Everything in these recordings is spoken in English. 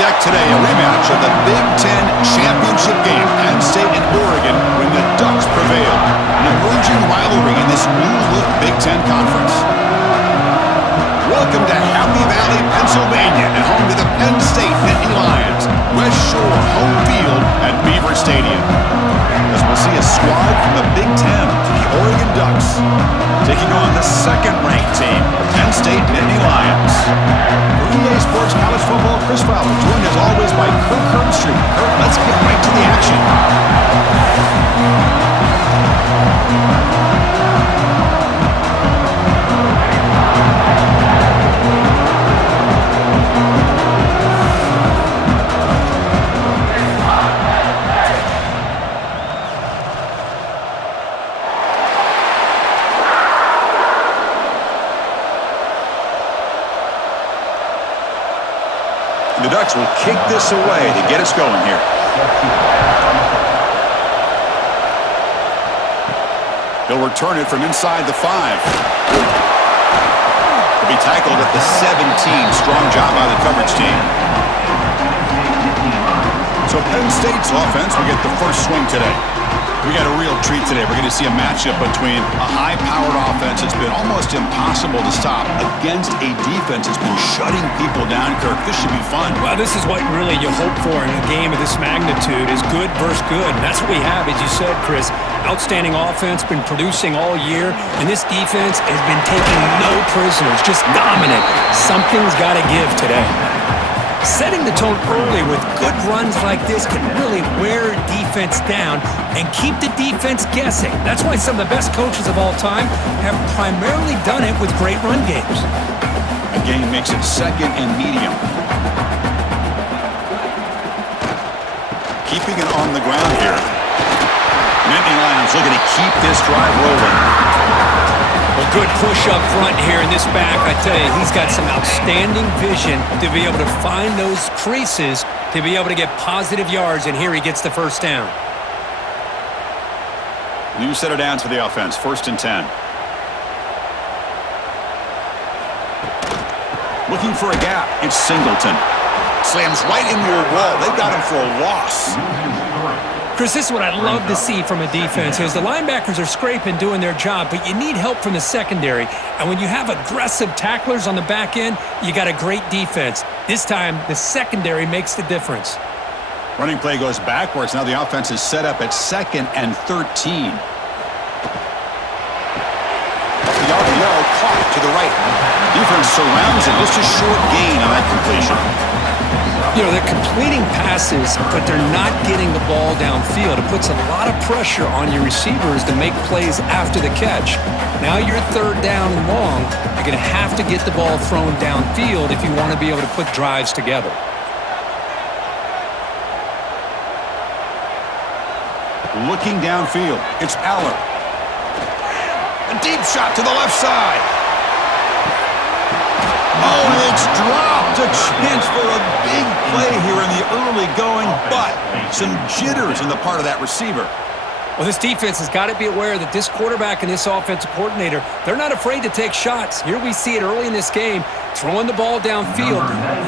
deck today, a rematch of the Big Ten championship game. Penn State and Oregon when the Ducks prevail. An emerging rivalry in this new-look Big Ten conference. Welcome to Happy Valley, Pennsylvania, and home to the Penn State Nittany Lions. West Shore home field at Beaver Stadium. As we'll see a squad from the Big Ten, the Oregon Ducks, taking on the second-ranked team, the Penn State Nittany Lions. For EA Sports College Football, Chris Fowler, joined as always by Kirk Herbstreit. Kirk, let's get right to the action. The Ducks will kick this away to get us going here. They'll return it from inside the 5. He'll be tackled at the 17. Strong job by the coverage team. So Penn State's offense will get the first swing today. We got a real treat today. We're going to see a matchup between a high-powered offense that's been almost impossible to stop against a defense that's been shutting people down. Kirk, this should be fun. Well, this is what really you hope for in a game of this magnitude is good versus good. And that's what we have, as you said, Chris. Outstanding offense, been producing all year. And this defense has been taking no prisoners, just dominant. Something's got to give today. Setting the tone early with good runs like this can really wear defense down and keep the defense guessing. That's why some of the best coaches of all time have primarily done it with great run games. Again, makes it second and medium. Keeping it on the ground here. Nittany Lions looking to keep this drive rolling. Well, good push up front here in this back. I tell you, he's got some outstanding vision to be able to find those creases, to be able to get positive yards, and here he gets the first down. New set of downs for the offense. 1st and 10. Looking for a gap. It's Singleton. Slams right into a wall. They got him for a loss. Chris, this is what I love to see from a defense is the linebackers are scraping, doing their job, but you need help from the secondary. And when you have aggressive tacklers on the back end, you got a great defense. This time, the secondary makes the difference. Running play goes backwards. Now the offense is set up at 2nd and 13. The RPO caught to the right. Defense surrounds it. Just a short gain on that completion. You know, they're completing passes, but they're not getting the ball downfield. It puts a lot of pressure on your receivers to make plays after the catch. Now you're 3rd down and long. You're going to have to get the ball thrown downfield if you want to be able to put drives together. Looking downfield, it's Aller. A deep shot to the left side. Oh, it's dropped. A chance for a big play here in the early going, but some jitters in the part of that receiver. Well, this defense has got to be aware that this quarterback and this offensive coordinator, they're not afraid to take shots. Here we see it early in this game, throwing the ball downfield.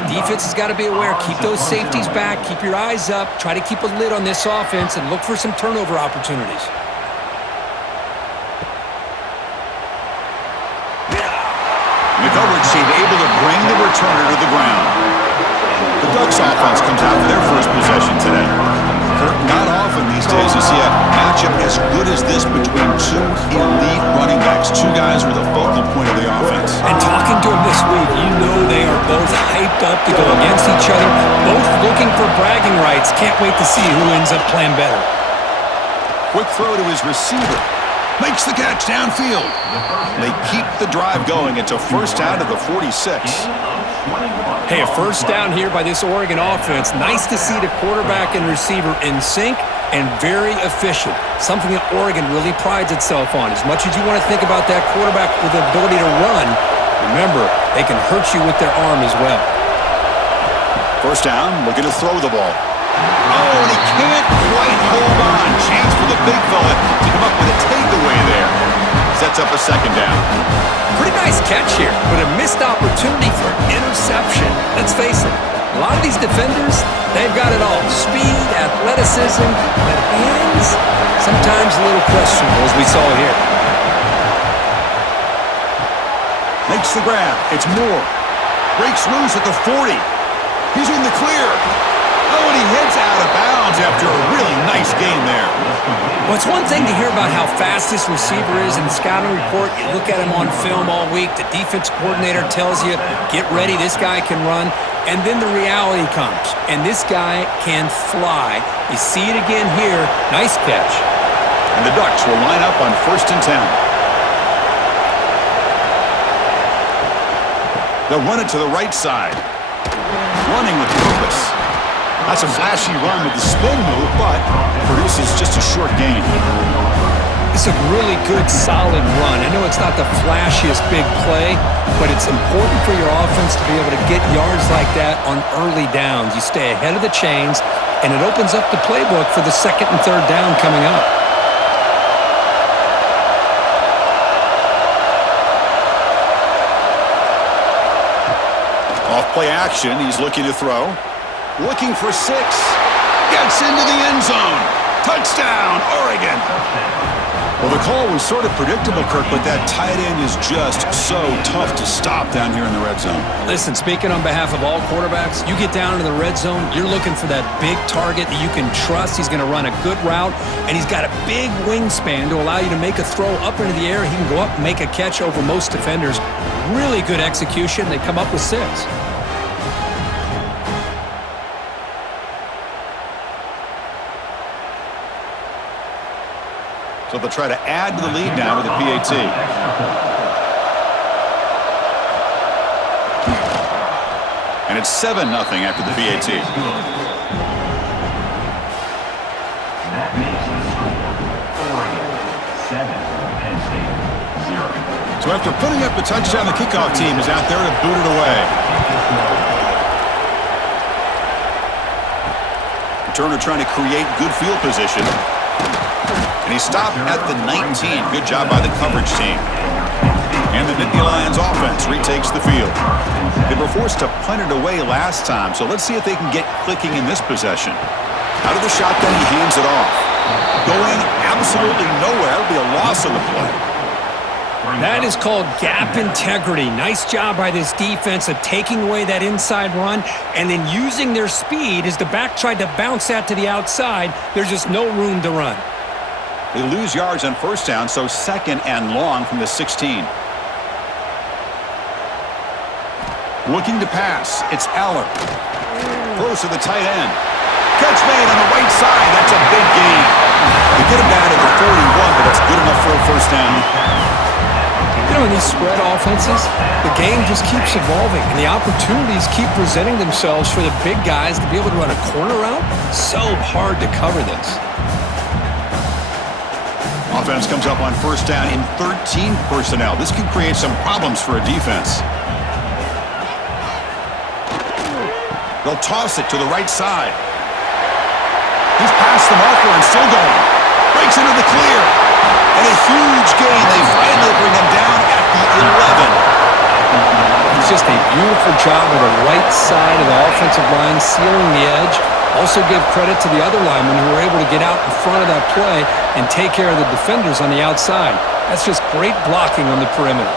The defense has got to be aware. Keep those safeties back. Keep your eyes up. Try to keep a lid on this offense and look for some turnover opportunities. The coverage team able to bring the returner to the ground. The Ducks offense comes out for their first possession today. Not often these days you see a matchup as good as this between two elite running backs, two guys with a focal point of the offense. And talking to them this week, you know they are both hyped up to go against each other, both looking for bragging rights. Can't wait to see who ends up playing better. Quick throw to his receiver. Makes the catch downfield. They keep the drive going. It's a first down to the 46. Hey, a first down here by this Oregon offense. Nice to see the quarterback and receiver in sync and very efficient. Something that Oregon really prides itself on. As much as you want to think about that quarterback with the ability to run, remember, they can hurt you with their arm as well. First down, looking to throw the ball. Oh, and he can't quite hold on. Chance for the big fella to come up with a takeaway there. Sets up a second down. Pretty nice catch here, but a missed opportunity for interception. Let's face it, A lot of these defenders, they've got it all. Speed, athleticism, but hands, sometimes a little questionable, as we saw here. Makes the grab. It's Moore. Breaks loose at the 40. He's in the clear. Oh, and he heads out of bounds after a really nice game there. Well, it's one thing to hear about how fast this receiver is in the scouting report. You look at him on film all week. The defense coordinator tells you, get ready, this guy can run. And then the reality comes, and this guy can fly. You see it again here. Nice catch. And the Ducks will line up on 1st and 10. They'll run it to the right side. Running with purpose. That's a flashy run with the spin move, but produces just a short gain. It's a really good, solid run. I know it's not the flashiest big play, but it's important for your offense to be able to get yards like that on early downs. You stay ahead of the chains, and it opens up the playbook for the 2nd and 3rd down coming up. Off play action, he's looking to throw. Looking for 6. Gets into the end zone. Touchdown, Oregon. Well, the call was sort of predictable, Kirk, but that tight end is just so tough to stop down here in the red zone. Listen, speaking on behalf of all quarterbacks, you get down into the red zone, you're looking for that big target that you can trust. He's going to run a good route, and he's got a big wingspan to allow you to make a throw up into the air. He can go up and make a catch over most defenders. Really good execution. They come up with 6. So they'll try to add to the lead now with a PAT. And it's 7-0 after the PAT. That makes the score Oregon 7, Penn State 0. So after putting up the touchdown, the kickoff team is out there to boot it away. Turner trying to create good field position. And he stopped at the 19. Good job by the coverage team. And the Nittany Lions offense retakes the field. They were forced to punt it away last time, so let's see if they can get clicking in this possession. Out of the shotgun, he hands it off. Going absolutely nowhere. It'll be a loss on the play. That is called gap integrity. Nice job by this defense of taking away that inside run and then using their speed as the back tried to bounce that to the outside. There's just no room to run. They lose yards on 1st down, so 2nd and long from the 16. Looking to pass. It's Aller. Throws to the tight end. Catch made on the right side. That's a big gain. They get him down to the 41, but that's good enough for a 1st down. You know, in these spread offenses, the game just keeps evolving, and the opportunities keep presenting themselves for the big guys to be able to run a corner route. So hard to cover this. Offense comes up on 1st down in 13 personnel. This can create some problems for a defense. They'll toss it to the right side. He's past the marker and still going. Breaks into the clear. And a huge gain. They finally bring him down at the 11. It's just a beautiful job of the right side of the offensive line, sealing the edge. Also give credit to the other linemen who were able to get out in front of that play and take care of the defenders on the outside. That's just great blocking on the perimeter.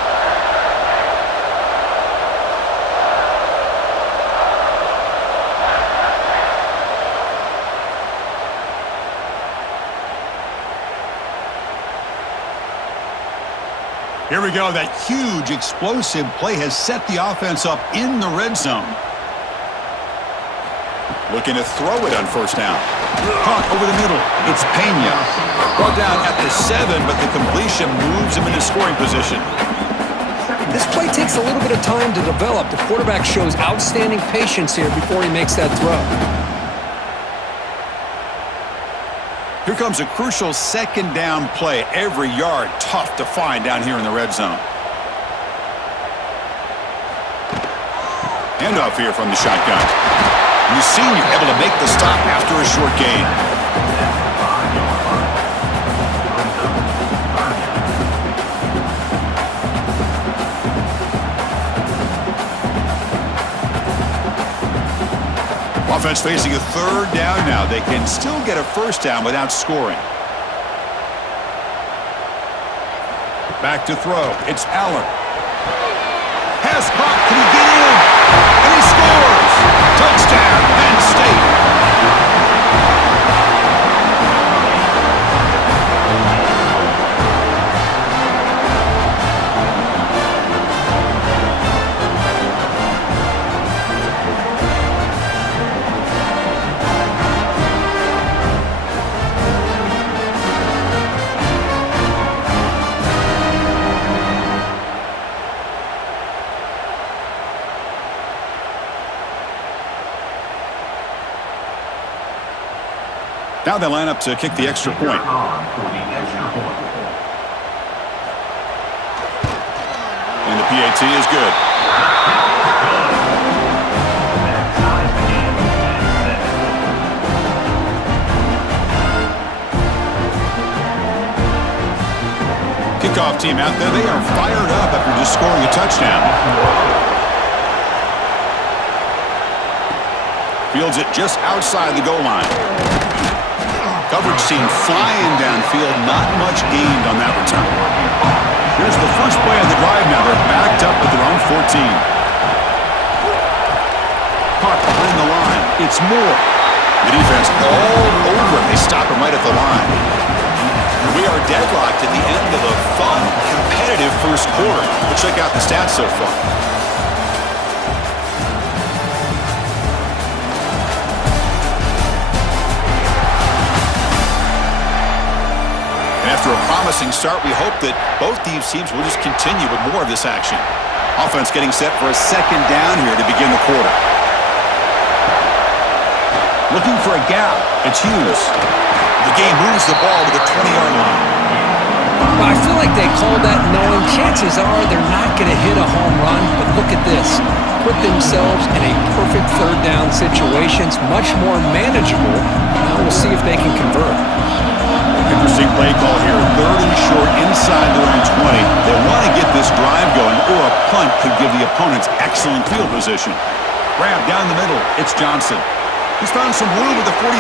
Here we go. That huge explosive play has set the offense up in the red zone. Looking to throw it on 1st down. Caught over the middle. It's Pena. Brought down at the 7, but the completion moves him into scoring position. This play takes a little bit of time to develop. The quarterback shows outstanding patience here before he makes that throw. Here comes a crucial 2nd down play. Every yard tough to find down here in the red zone. Handoff here from the shotgun. You see him able to make the stop after a short gain. Offense facing a third down now. They can still get a first down without scoring. Back to throw. It's Allen. Has caught. Can he get in? And he scores! Touchdown, Penn State. Now they line up to kick the extra point. And the PAT is good. Kickoff team out there, they are fired up after just scoring a touchdown. Fields it just outside the goal line. Coverage team flying downfield, not much gained on that return. Here's the first play of the drive now. They're backed up at their own 14. Caught behind the line. It's Moore. The defense all over him. They stop him right at the line. We are deadlocked at the end of a fun, competitive first quarter. But check out the stats so far. After a promising start, we hope that both these teams will just continue with more of this action. Offense getting set for a second down here to begin the quarter. Looking for a gap. It's Hughes. The game moves the ball to the 20-yard line. Well, I feel like they called that knowing chances are they're not going to hit a home run, but look at this. Put themselves in a perfect third down situation. It's much more manageable. Now we'll see if they can convert. Interesting play call here. Third and short inside their own 20. They want to get this drive going, or a punt could give the opponents excellent field position. Grab down the middle. It's Johnson. He's found some room at the 45.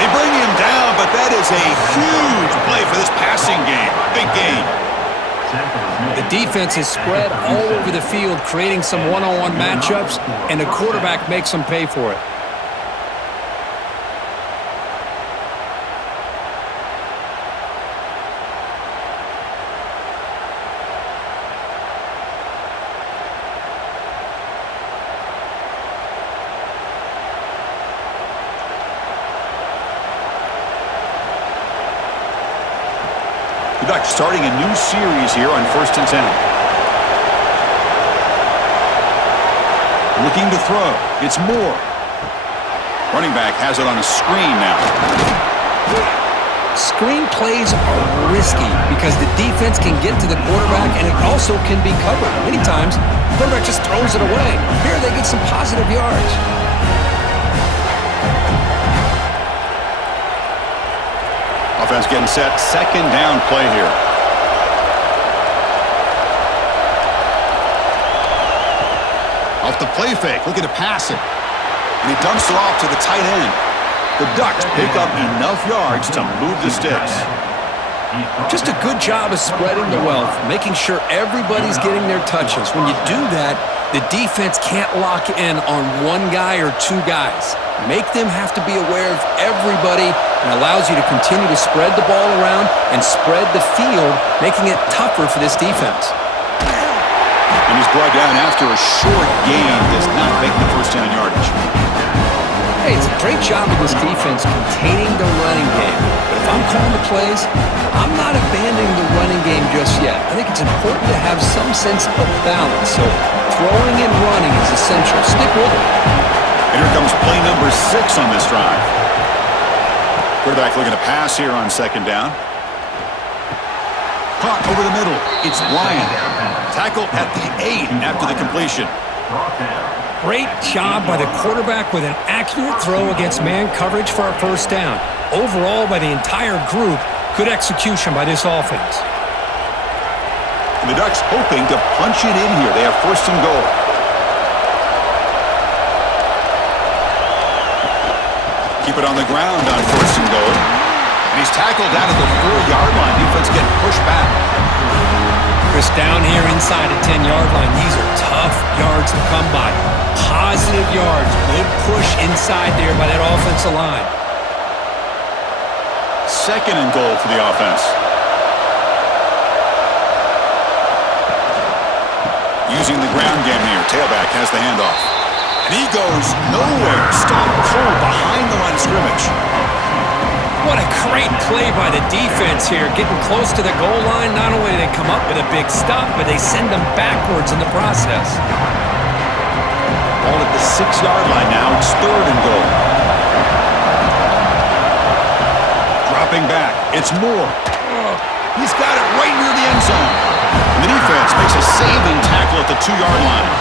They bring him down, but that is a huge play for this passing game. Big game. The defense is spread all over the field, creating some one-on-one matchups, and the quarterback makes them pay for it. Ducks starting a new series here on 1st and 10. Looking to throw. It's Moore. Running back has it on a screen now. Screen plays are risky because the defense can get to the quarterback and it also can be covered. Many times, the quarterback just throws it away. Here they get some positive yards. Offense getting set. Second down play here. Off the play fake. Looking to pass it. And he dumps it off to the tight end. The Ducks pick up enough yards to move the sticks. Just a good job of spreading the wealth, making sure everybody's getting their touches. When you do that, the defense can't lock in on one guy or two guys. Make them have to be aware of everybody and allows you to continue to spread the ball around and spread the field, making it tougher for this defense. And he's brought down after a short gain, does not make the first down yardage. Hey, it's a great job of this defense containing the running game. But if I'm calling the plays, I'm not abandoning the running game just yet. I think it's important to have some sense of balance. So throwing and running is essential. Stick with it. And here comes play number 6 on this drive. Quarterback looking to pass here on second down. Caught over the middle. It's Ryan. Tackled at the 8 after the completion. Great job by the quarterback with an accurate throw against man coverage for a first down. Overall, by the entire group, good execution by this offense. And the Ducks hoping to punch it in here. They have first and goal. keep it on the ground on 1st and goal. And he's tackled out at the 4-yard line. Defense getting pushed back. Chris, down here inside the 10-yard line, these are tough yards to come by. Positive yards. Good push inside there by that offensive line. 2nd and goal for the offense. Using the ground game here. Tailback has the handoff. And he goes nowhere. Stop cold behind the line of scrimmage. What a great play by the defense here. Getting close to the goal line, not only do they come up with a big stop, but they send them backwards in the process. Ball at the 6-yard line now. It's 3rd and goal. Dropping back. It's Moore. He's got it right near the end zone. And the defense makes a saving tackle at the 2-yard line.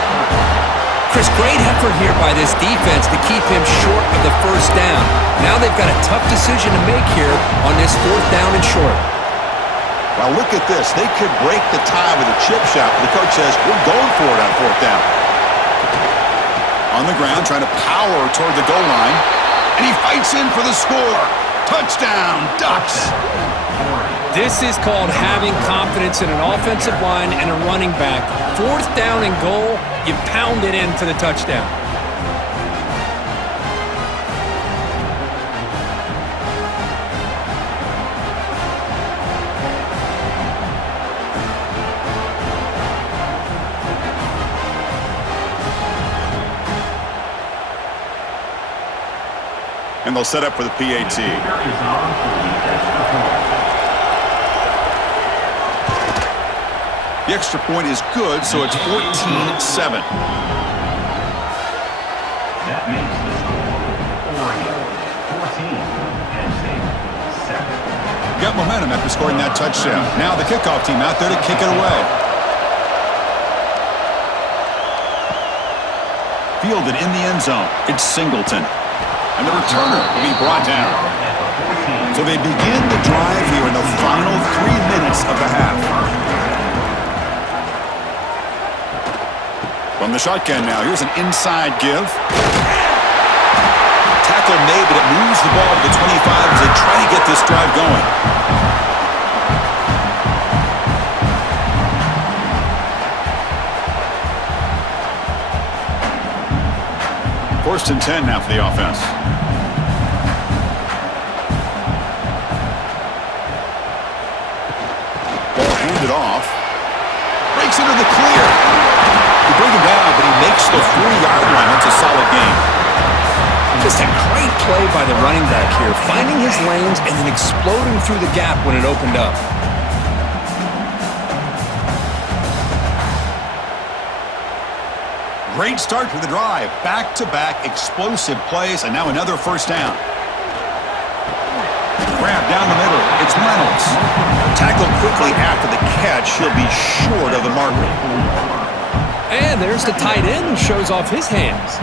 Chris, great effort here by this defense to keep him short of the 1st down. Now they've got a tough decision to make here on this 4th down and short. Well, look at this. They could break the tie with a chip shot, but the coach says, we're going for it on 4th down. On the ground, trying to power toward the goal line. And he fights in for the score. Touchdown, Ducks. This is called having confidence in an offensive line and a running back. 4th down and goal, you pound it in for the touchdown. And they'll set up for the PAT. The extra point is good, so it's 14-7. That makes the score Oregon 14, Penn State 7. Got momentum after scoring that touchdown. Now the kickoff team out there to kick it away. Fielded in the end zone. It's Singleton. And the returner will be brought down. So they begin the drive here in the final 3 minutes of the half. From the shotgun now, here's an inside give. Tackle made, but it moves the ball to the 25 as they try to get this drive going. First and 10 now for the offense. Ball handed off. Breaks into the clear. They bring him down, but he makes the 40-yard line. That's a solid gain. Just a great play by the running back here, finding his lanes and then exploding through the gap when it opened up. Great start for the drive. Back-to-back explosive plays, and now another 1st down. Grab down the middle. It's Reynolds. Tackled quickly after the catch. He'll be short of the marker. And there's the tight end who shows off his hands.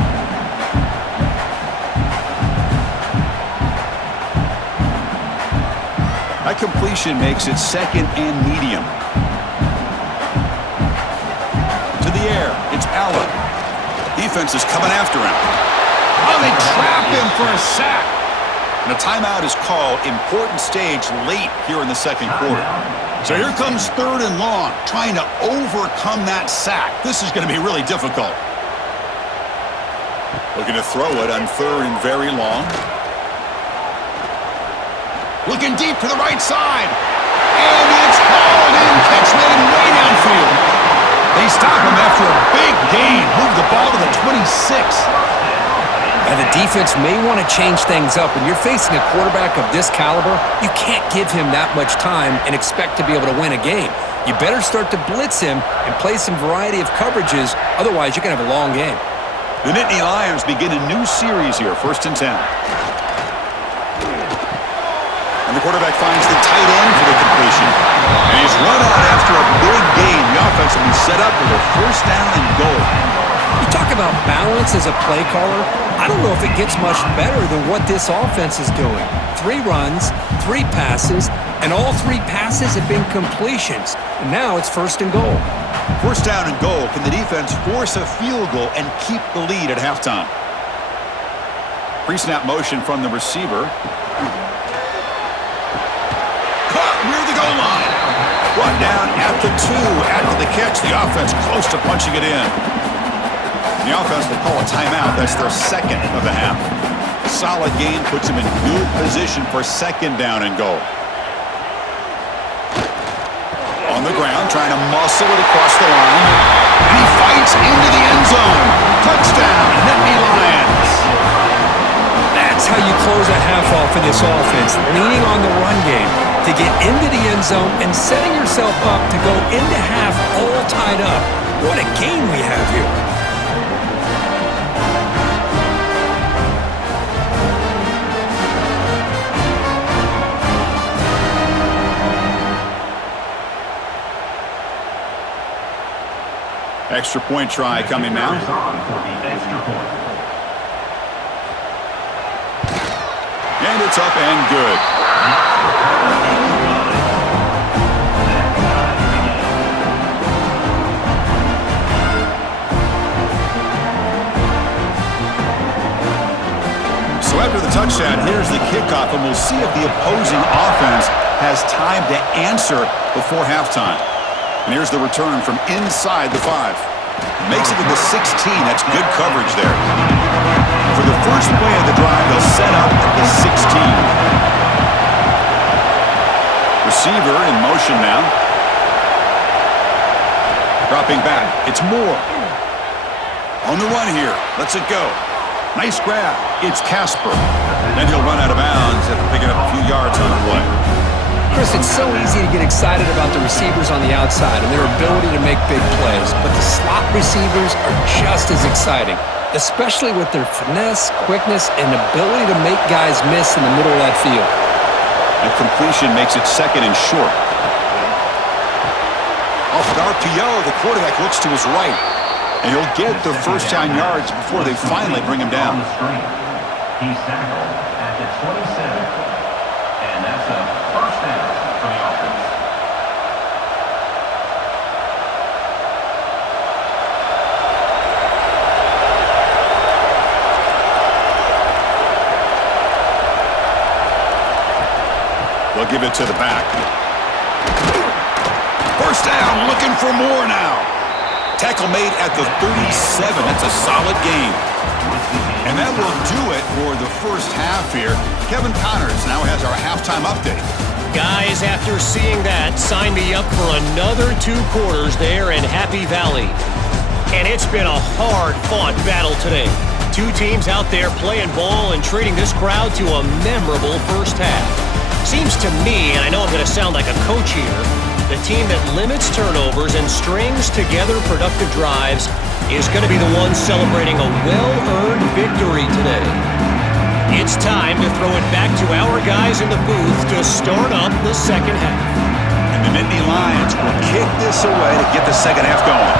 That completion makes it 2nd and medium. To the air. It's Allen. Defense is coming after him. Oh, they trap him for a sack. And a timeout is called. Important stage late here in the 2nd quarter. So here comes 3rd and long, trying to overcome that sack. This is going to be really difficult. Looking to throw it on 3rd and very long. Looking deep to the right side. And it's hauled in. Catch made way downfield. They stop him after a big gain. Move the ball to the 26. Now the defense may want to change things up. When you're facing a quarterback of this caliber, you can't give him that much time and expect to be able to win a game. You better start to blitz him and play some variety of coverages. Otherwise, you're going to have a long game. The Nittany Lions begin a new series here, 1st and 10. And the quarterback finds the tight end for the completion. And he's run out after a big gain. The offense will be set up with a 1st down and goal. You talk about balance as a play caller. I don't know if it gets much better than what this offense is doing. 3 runs, 3 passes, and all 3 passes have been completions. And now it's 1st and goal. 1st down and goal. Can the defense force a field goal and keep the lead at halftime? Pre-snap motion from the receiver. Caught near the goal line. Brought down at the 2 after the catch. The offense close to punching it in. The offense will call a timeout. That's their second of the half. Solid game puts him in good position for second down and goal. On the ground, trying to muscle it across the line. And he fights into the end zone. Touchdown, Nittany Lions. That's how you close a half off for this offense, leaning on the run game to get into the end zone and setting yourself up to go into half all tied up. What a game we have here. Extra point try coming now. And it's up and good. So after the touchdown, here's the kickoff, and we'll see if the opposing offense has time to answer before halftime. And here's the return from inside the 5. Makes it to the 16. That's good coverage there. For the first play of the drive, they'll set up at the 16. Receiver in motion now. Dropping back. It's Moore. On the run here. Lets it go. Nice grab. It's Casper. Then he'll run out of bounds after picking up a few yards on the play. Chris, it's so easy to get excited about the receivers on the outside and their ability to make big plays, but the slot receivers are just as exciting, especially with their finesse, quickness, and ability to make guys miss in the middle of that field. And completion makes it second and short. Off an RPO, the quarterback looks to his right, and he'll get the first down yards before they finally bring him down. He's tackled at the 27, and that's a first down for the offense. They'll give it to the back. First down, looking for more now. Tackle made at the 37. That's a solid game. And that will do it for the first half here. Kevin Connors now has our halftime update. Guys, after seeing that, sign me up for another 2 quarters there in Happy Valley. And it's been a hard-fought battle today. 2 teams out there playing ball and treating this crowd to a memorable first half. Seems to me, and I know I'm going to sound like a coach here, the team that limits turnovers and strings together productive drives is going to be the one celebrating a well-earned victory today. It's time to throw it back to our guys in the booth to start up the second half. And the Nittany Lions will kick this away to get the second half going.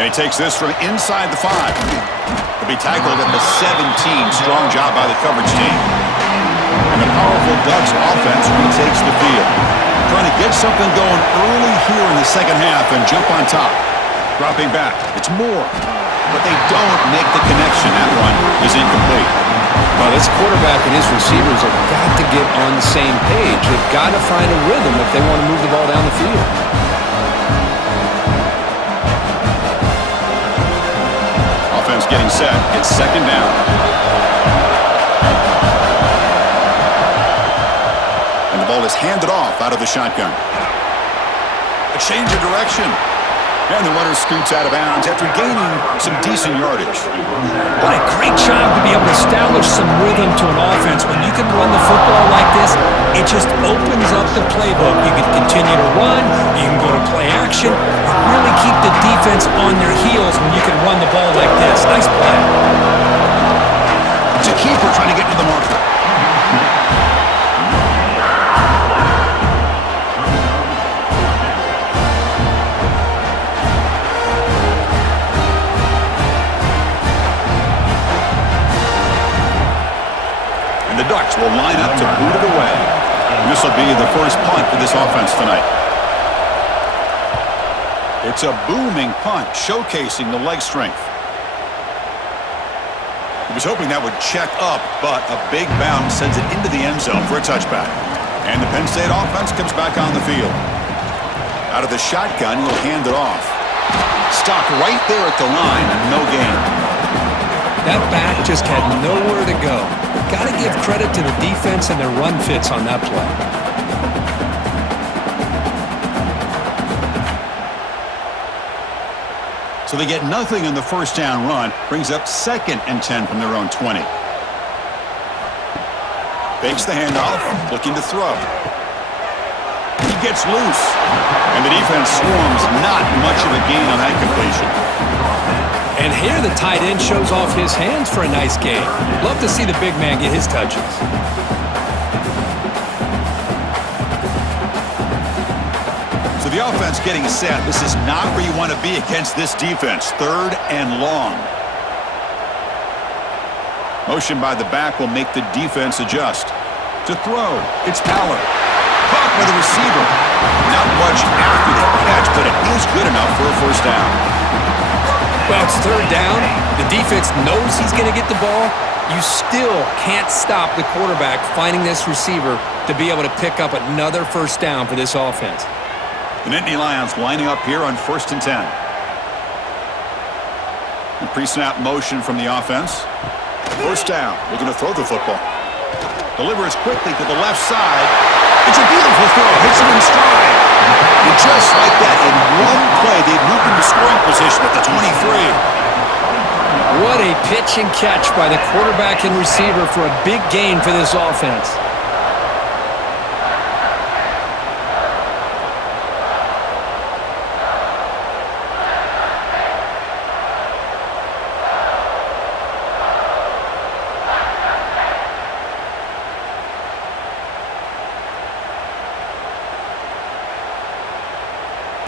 And he takes this from inside the 5. He'll be tackled at the 17. Strong job by the coverage team. And the powerful Ducks offense retakes the field. Trying to get something going early here in the second half and jump on top. Dropping back. It's Moore. But they don't make the connection. That one is incomplete. Well, this quarterback and his receivers have got to get on the same page. They've got to find a rhythm if they want to move the ball down the field. Offense getting set. It's second down. And the ball is handed off out of the shotgun. A change of direction. And the runner scoots out of bounds after gaining some decent yardage. What a great job to be able to establish some rhythm to an offense. When you can run the football like this, it just opens up the playbook. You can continue to run, you can go to play action, and really keep the defense on their heels when you can run the ball like this. Nice play. It's a keeper trying to get to the marker. The Ducks will line up to boot it away. And this will be the first punt for this offense tonight. It's a booming punt, showcasing the leg strength. He was hoping that would check up, but a big bounce sends it into the end zone for a touchback. And the Penn State offense comes back on the field. Out of the shotgun, he'll hand it off. Stopped right there at the line, and no gain. That back just had nowhere to go. Got to give credit to the defense and their run fits on that play. So they get nothing on the first down run. Brings up 2nd and 10 from their own 20. Fakes the handoff, looking to throw. He gets loose. And the defense swarms. Not much of a gain on that completion. And here the tight end shows off his hands for a nice gain. Love to see the big man get his touches. So the offense getting set. This is not where you want to be against this defense. 3rd and long. Motion by the back will make the defense adjust. To throw, it's Power. Caught by the receiver. Not much after the catch, but it is good enough for a first down. Well, it's 3rd down. The defense knows he's going to get the ball. You still can't stop the quarterback finding this receiver to be able to pick up another first down for this offense. The Nittany Lions lining up here on 1st and 10. The pre-snap motion from the offense. First down. Looking to throw the football. Delivers quickly to the left side. It's a beautiful throw. Hits it in stride. And just like that, in one play, they've moved into scoring position at the 23. What a pitch and catch by the quarterback and receiver for a big gain for this offense.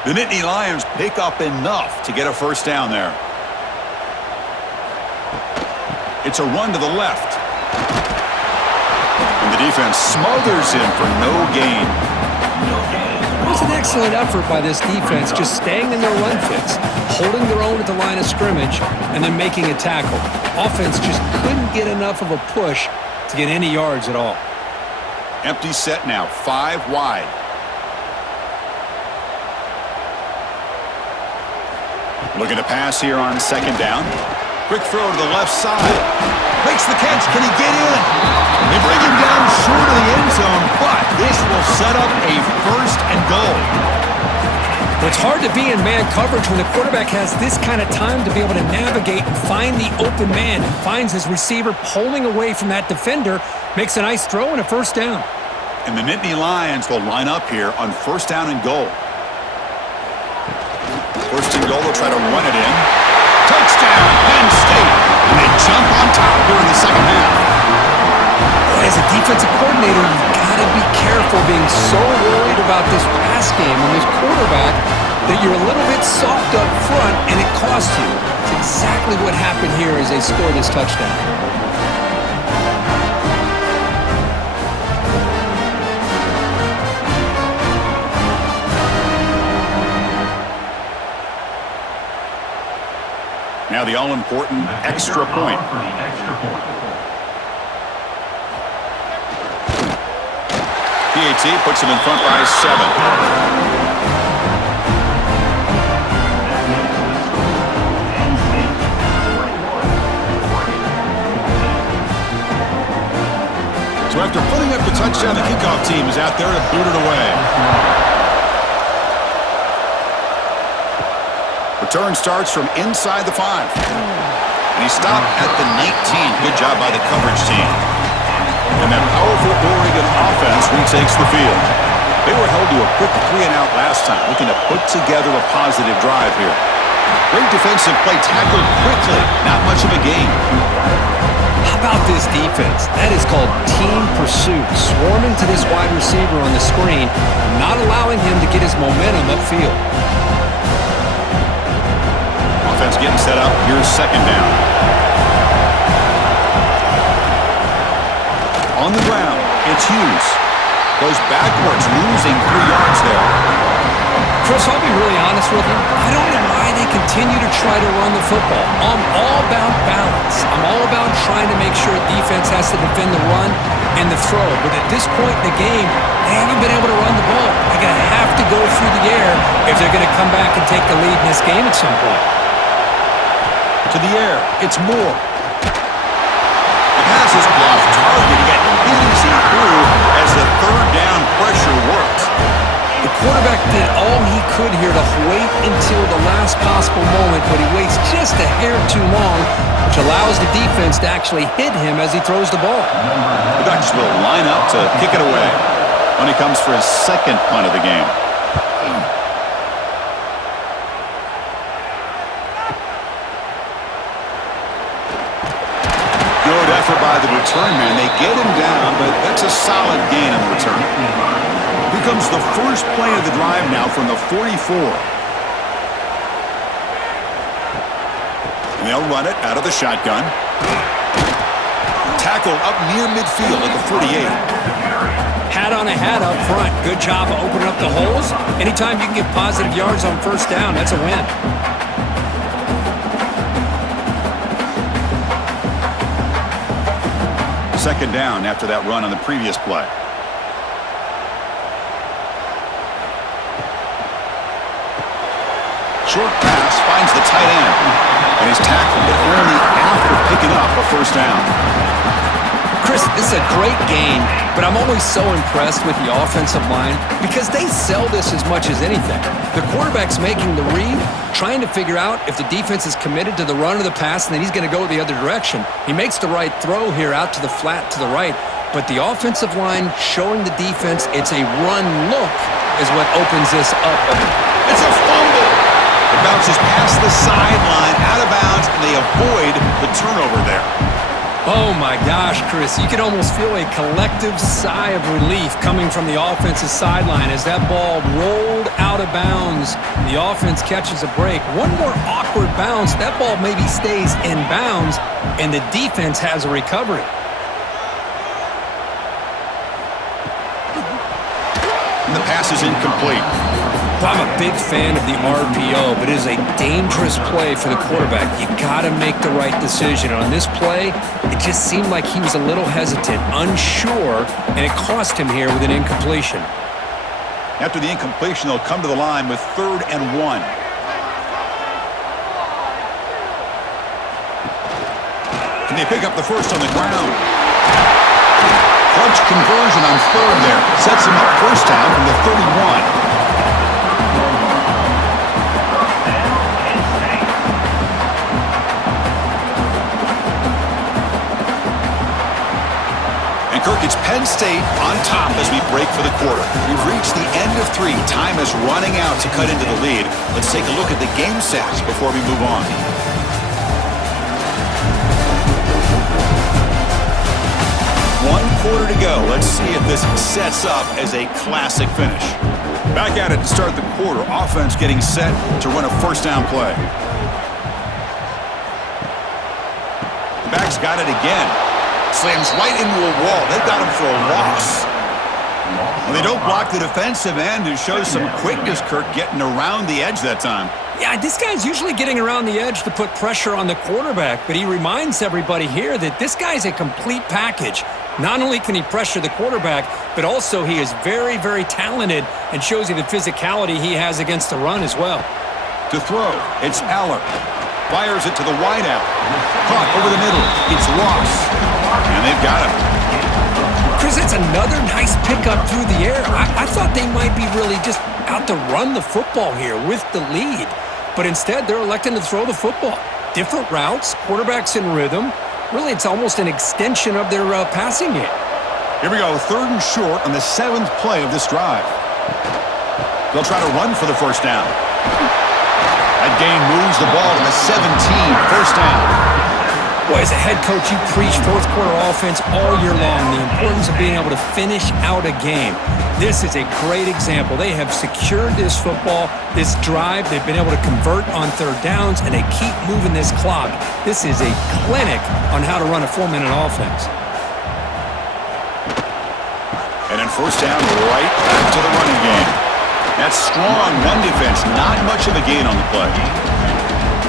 The Nittany Lions pick up enough to get a first down there. It's a run to the left. And the defense smothers him for no gain. It was an excellent effort by this defense, just staying in their run fits, holding their own at the line of scrimmage, and then making a tackle. Offense just couldn't get enough of a push to get any yards at all. Empty set now, 5 wide. Looking to pass here on 2nd down. Quick throw to the left side. Makes the catch. Can he get in? They bring him down short of the end zone, but this will set up a 1st and goal. It's hard to be in man coverage when the quarterback has this kind of time to be able to navigate and find the open man. He finds his receiver pulling away from that defender, makes a nice throw and a first down. And the Nittany Lions will line up here on 1st down and goal. 1st and goal, they'll try to run it in. Touchdown, Penn State. And they jump on top here in the 2nd half. As a defensive coordinator, you've got to be careful being so worried about this pass game and this quarterback that you're a little bit soft up front and it costs you. It's exactly what happened here as they score this touchdown. Now the all-important extra point. PAT puts him in front by 7. So after putting up the touchdown, the kickoff team is out there to boot it away. Return starts from inside the 5. And he stopped at the 19. Good job by the coverage team. And that powerful Oregon offense retakes the field. They were held to a quick 3-and-out last time, looking to put together a positive drive here. Great defensive play, tackled quickly. Not much of a gain. How about this defense? That is called team pursuit. Swarming to this wide receiver on the screen, not allowing him to get his momentum upfield. Offense getting set up. Here's 2nd down. On the ground, it's Hughes. Goes backwards, losing 3 yards there. Chris, I'll be really honest with you. I don't know why they continue to try to run the football. I'm all about balance. I'm all about trying to make sure defense has to defend the run and the throw. But at this point in the game, they haven't been able to run the ball. They're going to have to go through the air if they're going to come back and take the lead in this game at some point. To the air, it's Moore. The pass is off target. He got easy through as the third down pressure works. The quarterback did all he could here to wait until the last possible moment, but he waits just a hair too long, which allows the defense to actually hit him as he throws the ball. The Ducks will line up to kick it away when he comes for his second punt of the game. Good effort by the return man. They get him down, but that's a solid gain on the return. Here comes the first play of the drive now from the 44. And they'll run it out of the shotgun. Tackle up near midfield at the 48. Hat on a hat up front. Good job of opening up the holes. Anytime you can get positive yards on first down, that's a win. Second down after that run on the previous play. Short pass finds the tight end, and he's tackled it only after picking up a first down. Chris, this is a great game, but I'm always so impressed with the offensive line because they sell this as much as anything. The quarterback's making the read, trying to figure out if the defense is committed to the run or the pass, and then he's going to go the other direction. He makes the right throw here out to the flat to the right, but the offensive line showing the defense it's a run look is what opens this up. It's a fumble. It bounces past the sideline, out of bounds, and they avoid the turnover there. Oh my gosh, Chris, you can almost feel a collective sigh of relief coming from the offensive sideline as that ball rolled out of bounds. The offense catches a break. One more awkward bounce, that ball maybe stays in bounds, and the defense has a recovery. And the pass is incomplete. I'm a big fan of the RPO, but it is a dangerous play for the quarterback. You got to make the right decision. On this play, it just seemed like he was a little hesitant, unsure, and it cost him here with an incompletion. After the incompletion, they'll come to the line with 3rd and 1. Can they pick up the first on the ground? Clutch conversion on 3rd there. Sets him up first down from the 31. Kirk, it's Penn State on top as we break for the quarter. We've reached the end of 3. Time is running out to cut into the lead. Let's take a look at the game stats before we move on. One quarter to go. Let's see if this sets up as a classic finish. Back at it to start the quarter. Offense getting set to run a first down play. The back's got it again. Slams right into a wall. They've got him for a loss. Well, they don't block the defensive end, who shows some quickness, Kirk, getting around the edge that time. Yeah, this guy's usually getting around the edge to put pressure on the quarterback, but he reminds everybody here that this guy's a complete package. Not only can he pressure the quarterback, but also he is very, very talented and shows you the physicality he has against the run as well. To throw, it's Aller. Fires it to the wideout. Caught over the middle. It's Ross. And they've got him. Chris, it's another nice pickup through the air. I thought they might be really just out to run the football here with the lead. But instead, they're electing to throw the football. Different routes, quarterbacks in rhythm. Really, it's almost an extension of their passing game. Here we go, 3rd and short on the 7th play of this drive. They'll try to run for the first down. That gain moves the ball to the 17, first down. Boy, as a head coach, you preach fourth quarter offense all year long, the importance of being able to finish out a game. This is a great example. They have secured this football, this drive. They've been able to convert on 3rd downs, and they keep moving this clock. This is a clinic on how to run a 4-minute offense. And then first down right back to the running game. That's strong run defense. Not much of a gain on the play.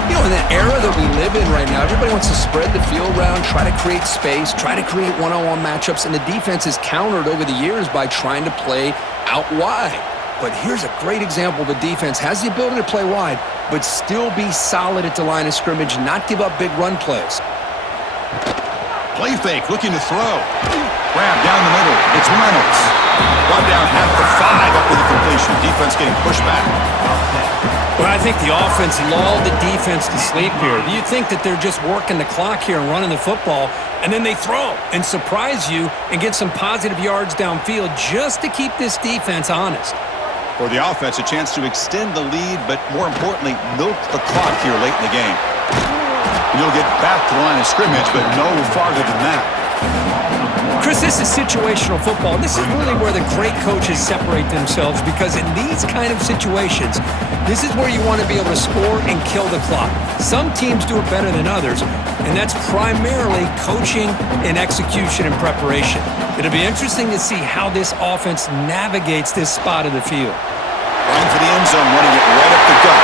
You know, in the era that we live in right now, everybody wants to spread the field around, try to create space, try to create one-on-one matchups, and the defense is countered over the years by trying to play out wide. But here's a great example. The defense has the ability to play wide, but still be solid at the line of scrimmage, not give up big run plays. Play fake, looking to throw. Grab down the middle. It's Reynolds. Brought down at the 5 after the completion. Defense getting pushed back. Well, I think the offense lulled the defense to sleep here. Do you think that they're just working the clock here and running the football, and then they throw and surprise you and get some positive yards downfield just to keep this defense honest? For the offense, a chance to extend the lead, but more importantly, milk the clock here late in the game. You'll get back to the line of scrimmage, but no farther than that. Chris, this is situational football. This is really where the great coaches separate themselves, because in these kind of situations, this is where you want to be able to score and kill the clock. Some teams do it better than others, and that's primarily coaching and execution and preparation. It'll be interesting to see how this offense navigates this spot of the field. Running for the end zone, running it right up the gut.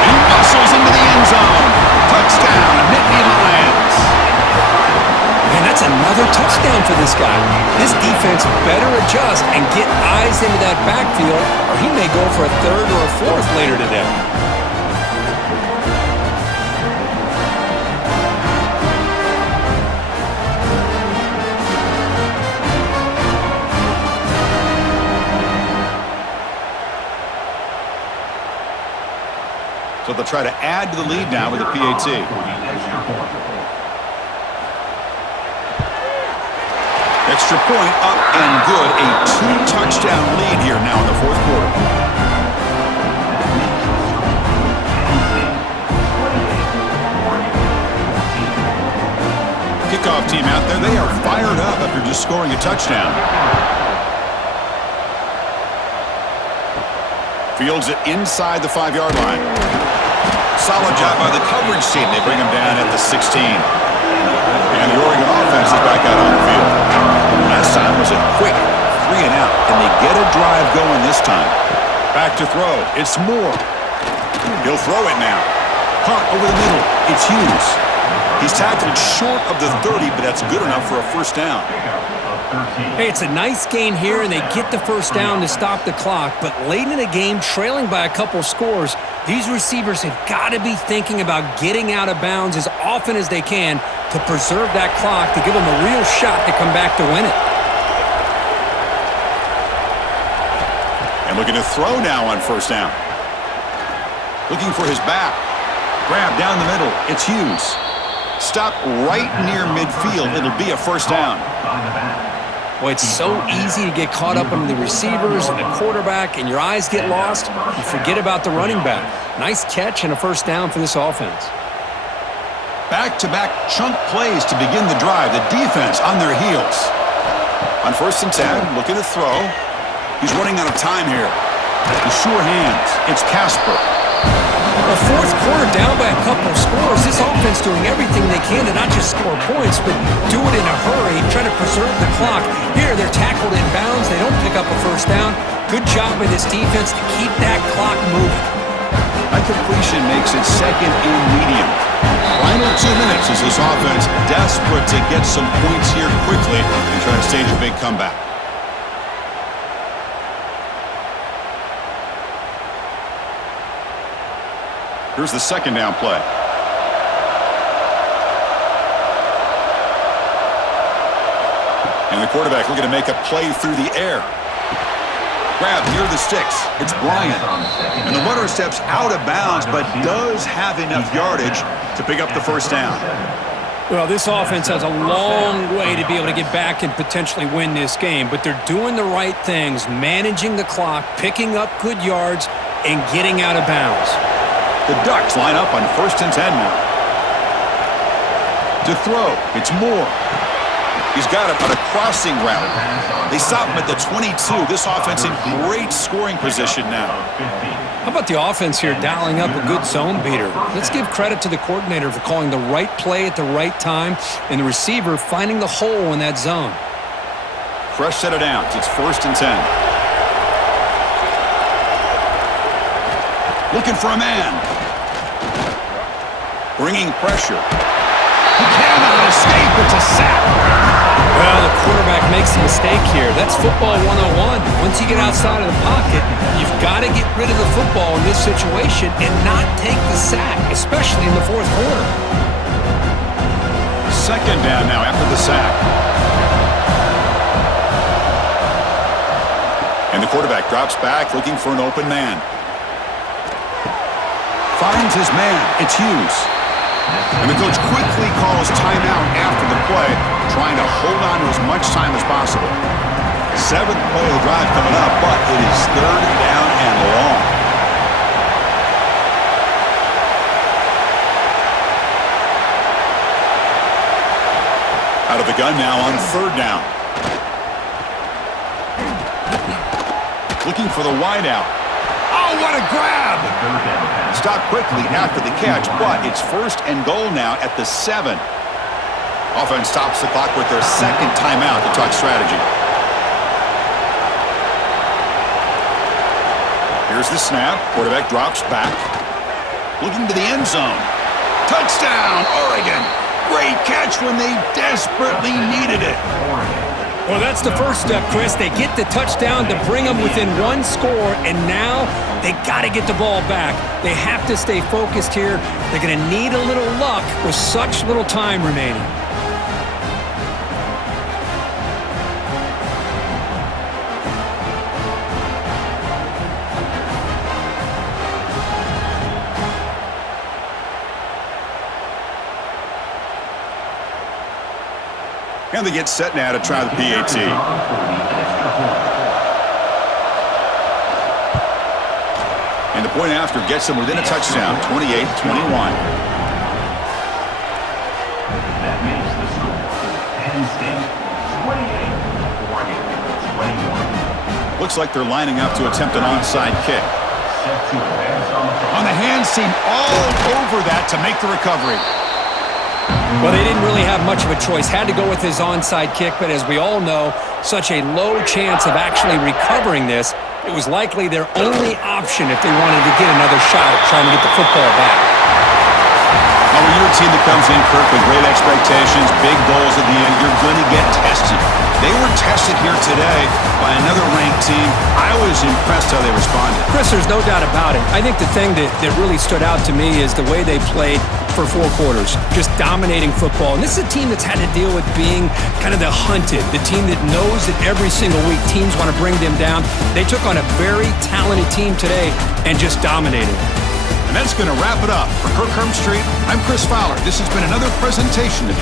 He muscles into the end zone. Touchdown, Nittany Lions. Man, that's another touchdown for this guy. This defense better adjust and get eyes into that backfield, or he may go for a third or a fourth later today. So they'll try to add to the lead now with a PAT. Extra point up and good. A 2-touchdown lead here now in the fourth quarter. Kickoff team out there. They are fired up after just scoring a touchdown. Fields it inside the 5-yard line. Solid job by the coverage team. They bring him down at the 16. And the Oregon offense is back out on the field. Last time was a quick 3 and out. Can they get a drive going this time? Back to throw. It's Moore. He'll throw it now. Hunt over the middle. It's Hughes. He's tackled short of the 30, but that's good enough for a first down. Hey, it's a nice gain here, and they get the first down to stop the clock. But late in the game, trailing by a couple scores, these receivers have got to be thinking about getting out of bounds as often as they can to preserve that clock, to give them a real shot to come back to win it. And looking to throw now on first down. Looking for his back. Grab down the middle. It's Hughes. Stop right near midfield. It'll be a first down. Boy, it's so easy to get caught up on the receivers and the quarterback, and your eyes get lost. You forget about the running back. Nice catch and a first down for this offense. Back-to-back chunk plays to begin the drive. The defense on their heels. On first and 10, looking to throw. He's running out of time here. The sure hands. It's Casper. A fourth quarter down by a couple of scores. This offense doing everything they can to not just score points, but do it in a hurry, try to preserve the clock. Here, they're tackled in bounds. They don't pick up a first down. Good job by this defense to keep that clock moving. That completion makes it second and medium. Final 2 minutes as this offense desperate to get some points here quickly and try to stage a big comeback. Here's the second down play. And the quarterback looking to make a play through the air. Grab near the sticks. It's Bryant. And the runner steps out of bounds, but does have enough yardage to pick up the first down. Well, this offense has a long way to be able to get back and potentially win this game, but they're doing the right things, managing the clock, picking up good yards, and getting out of bounds. The Ducks line up on first and 10 now. To throw, it's Moore. He's got him on a crossing route. They stop him at the 22. This offense in great scoring position now. How about the offense here dialing up a good zone beater? Let's give credit to the coordinator for calling the right play at the right time and the receiver finding the hole in that zone. Fresh set of downs. It's first and 10. Looking for a man. Bringing pressure. He cannot escape. It's a sack. Well, the quarterback makes a mistake here. That's football 101. Once you get outside of the pocket, you've got to get rid of the football in this situation and not take the sack, especially in the fourth quarter. Second down now after the sack. And the quarterback drops back looking for an open man. Finds his man. It's Hughes. And the coach quickly calls timeout after the play, trying to hold on to as much time as possible. Seventh play of the drive coming up, but it is third down and long. Out of the gun now on third down. Looking for the wideout. Oh, what a grab! Stopped quickly after the catch, but it's first and goal now at the 7. Offense stops the clock with their second timeout to talk strategy. Here's the snap. Quarterback drops back. Looking to the end zone. Touchdown, Oregon! Great catch when they desperately needed it. Well, that's the first step, Chris. They get the touchdown to bring them within one score, and now they got to get the ball back. They have to stay focused here. They're going to need a little luck with such little time remaining. And they get set now to try the PAT. And the point after gets them within a touchdown, 28-21. That makes the score. Penn State 28, Oregon 21. Looks like they're lining up to attempt an onside kick. Set to advance On the hands team all over that to make the recovery. Well, they didn't really have much of a choice. Had to go with his onside kick, but as we all know, such a low chance of actually recovering this. It was likely their only option if they wanted to get another shot at trying to get the football back. Now, when you're a team that comes in, Kirk, with great expectations, big goals at the end, you're going to get tested. They were tested here today by another ranked team. I was impressed how they responded. Chris, there's no doubt about it. I think the thing that really stood out to me is the way they played for 4 quarters, just dominating football. And this is a team that's had to deal with being kind of the hunted, the team that knows that every single week teams want to bring them down. They took on a very talented team today and just dominated. And that's going to wrap it up. For Kirk Hermstreet, I'm Chris Fowler. This has been another presentation of